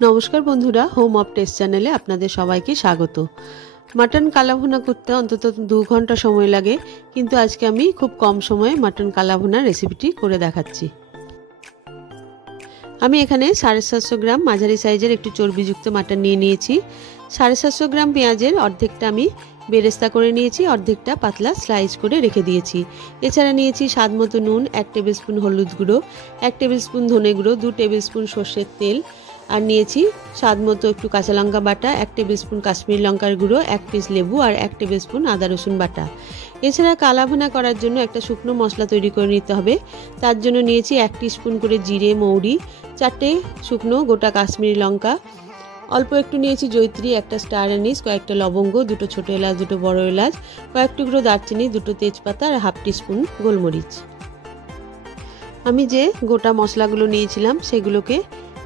নমস্কার বন্ধুরা, home of test চ্যানেলে আপনাদের সবাইকে স্বাগত। মাটন কালাভুনা করতে অন্তত 2 ঘন্টা সময় লাগে, কিন্তু আজকে আমি খুব কম সময়ে মাটন কালাভুনা রেসিপিটি করে দেখাচ্ছি। আমি এখানে 750 গ্রাম মাঝারি সাইজের একটু চর্বিযুক্ত মাটন নিয়ে নিয়েছি। 750 গ্রাম পেঁয়াজের অর্ধেকটা আমি বেরেস্তা করে নিয়েছি, অর্ধেকটা পাতলা স্লাইস করে রেখে দিয়েছি। এছাড়া নিয়েছি স্বাদ মতো নুন, 1 টেবিল স্পুন হলুদ গুঁড়ো, 1 টেবিল স্পুন ধনে গুঁড়ো, 2 টেবিল স্পুন সর্ষের তেল, আর নিয়েছি স্বাদ মতো একটু কাঁচা লঙ্কা বাটা, 1 টেবিল স্পুন কাশ্মীরি লঙ্কার গুঁড়ো, 1 পিস লেবু আর 1 টেবিল স্পুন আদা রসুন বাটা। এছাড়া কালাভুনা করার জন্য একটা শুকনো মশলা তৈরি করে নিতে হবে। তার জন্য নিয়েছি 1 টিস্পুন করে জিরে, মৌরি, 4টে শুকনো গোটা কাশ্মীরি লঙ্কা, অল্প একটু নিয়েছি জয়িত্রী, একটা স্টার অ্যানিস, কয়েকটা লবঙ্গ, 2টো ছোটো এলাচ, 2টো বড় এলাচ, কয়েক টুকরো দারচিনি, 2টো তেজপাতা আর 1/2 টিস্পুন গোলমরিচ। আমি যে গোটা মশলাগুলো নিয়েছিলাম সেগুলোকে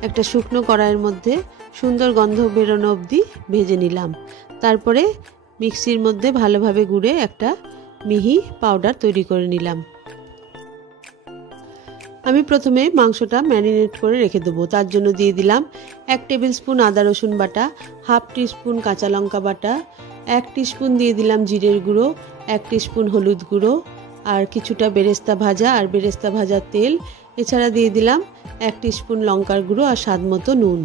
একটা শুকনো কড়াইয়ের মধ্যে সুন্দর গন্ধ বেরোনো অবধি ভেজে নিলাম। তারপরে মিক্সির মধ্যে ভালোভাবে গুঁড়ে একটা মিহি পাউডার তৈরি করে নিলাম। আমি প্রথমে মাংসটা ম্যারিনেট করে রেখে দেবো। তার জন্য দিয়ে দিলাম 1 টেবিল স্পুন আদা রসুন বাটা, 1/2 টিস্পুন কাঁচা লঙ্কা বাটা, 1 টিস্পুন দিয়ে দিলাম জিরের গুঁড়ো, 1 টিস্পুন হলুদ গুঁড়ো আর কিছুটা বেরেস্তা ভাজা আর বেরেস্তা ভাজার তেল। এছাড়া দিয়ে দিলাম 1 টিস্পুন লঙ্কার গুঁড়ো আর স্বাদ মতো নুন।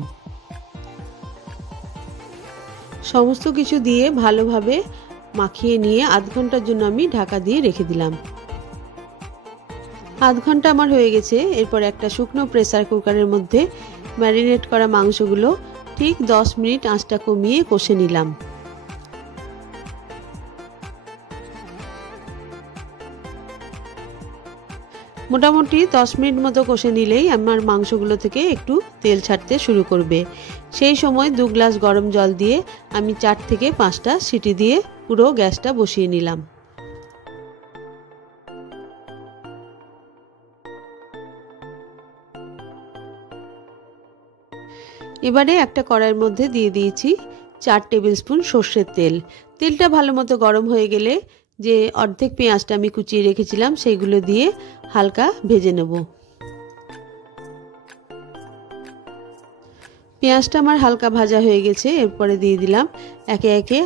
সমস্ত কিছু দিয়ে ভালোভাবে মাখিয়ে নিয়ে আধ ঘন্টার জন্য আমি ঢাকা দিয়ে রেখে দিলাম। আধ ঘন্টা আমার হয়ে গেছে। এরপর একটা শুকনো প্রেসার কুকারের মধ্যে ম্যারিনেট করা মাংসগুলো ঠিক 10 মিনিট আঁচটা কমিয়ে কষে নিলাম। মোটামুটি 10 মিনিট মতো কষে নিলেই আমার মাংসগুলো থেকে একটু তেল ছাড়তে শুরু করবে। সেই সময় 2 গ্লাস গরম জল দিয়ে আমি 4 থেকে 5টা সিটি দিয়ে পুরো গ্যাসটা বসিয়ে নিলাম। এবারে একটা কড়াইয়ের মধ্যে দিয়ে দিয়েছি 4 টেবিল স্পুন সর্ষের তেল। তেলটা ভালো মতো গরম হয়ে গেলে যে অর্ধেক পেঁয়াজটা আমি কুচিয়ে রেখেছিলাম সেইগুলো দিয়ে হালকা ভেজে নেব। পেঁয়াজটা আমার হালকা ভাজা হয়ে গেছে। এরপরে দিয়ে দিলাম একে একে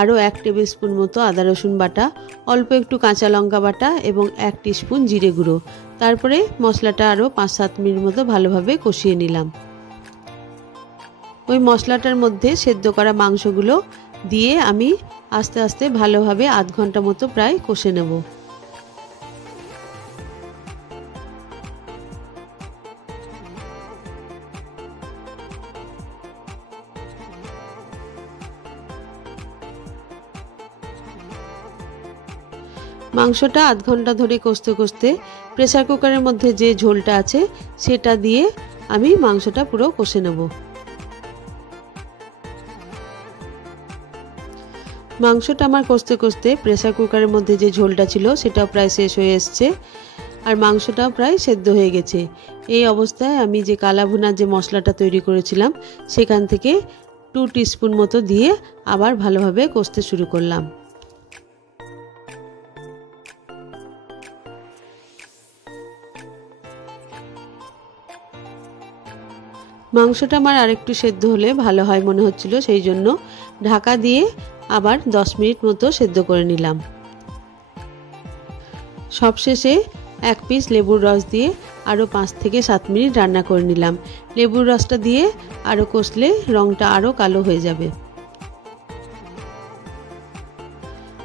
আরও 1 টেবিল স্পুন মতো আদা রসুন বাটা, অল্প একটু কাঁচা লঙ্কা বাটা এবং 1 টিস্পুন জিরে গুঁড়ো। তারপরে মশলাটা আরও 5-7 মিনিট মতো ভালোভাবে কষিয়ে নিলাম। ওই মশলাটার মধ্যে সেদ্ধ করা মাংসগুলো দিয়ে আমি আস্তে আস্তে ভালোভাবে আধ ঘন্টা মতো প্রায় কষে নেব। মাংসটা আধ ঘন্টা ধরে কষতে কষতে প্রেসার কুকারের মধ্যে যে ঝোলটা আছে সেটা দিয়ে আমি মাংসটা পুরো কষে নেব। মাংসটা আমার কষতে কষতে প্রেসার কুকারের মধ্যে যে ঝোলটা ছিল সেটাও প্রায় শেষ হয়ে এসছে আর মাংসটাও প্রায় সেদ্ধ হয়ে গেছে। এই অবস্থায় আমি যে কালাভুনার যে মশলাটা তৈরি করেছিলাম সেখান থেকে 2 টিস্পুন মতো দিয়ে আবার ভালোভাবে কষতে শুরু করলাম। মাংসটা আমার আরেকটু সেদ্ধ হলে ভালো হয় মনে হচ্ছিল, সেই জন্য ঢাকা দিয়ে আবার 10 মিনিট মতো সেদ্ধ করে নিলাম। সবশেষে 1 পিস লেবুর রস দিয়ে আরও 5 থেকে 7 মিনিট রান্না করে নিলাম। লেবুর রসটা দিয়ে আরও কষলে রঙটা আরও কালো হয়ে যাবে।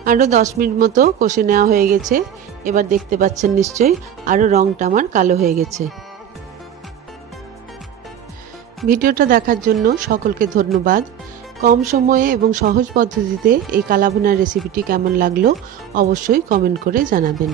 আরও 10 মিনিট মতো কষে নেওয়া হয়ে গেছে। এবার দেখতে পাচ্ছেন নিশ্চয়ই আরও রঙটা আমার কালো হয়ে গেছে। ভিডিওটা দেখার জন্য সকলকে ধন্যবাদ। কম সময়ে এবং সহজ পদ্ধতিতে এই কালাভুনার রেসিপিটি কেমন লাগলো অবশ্যই কমেন্ট করে জানাবেন।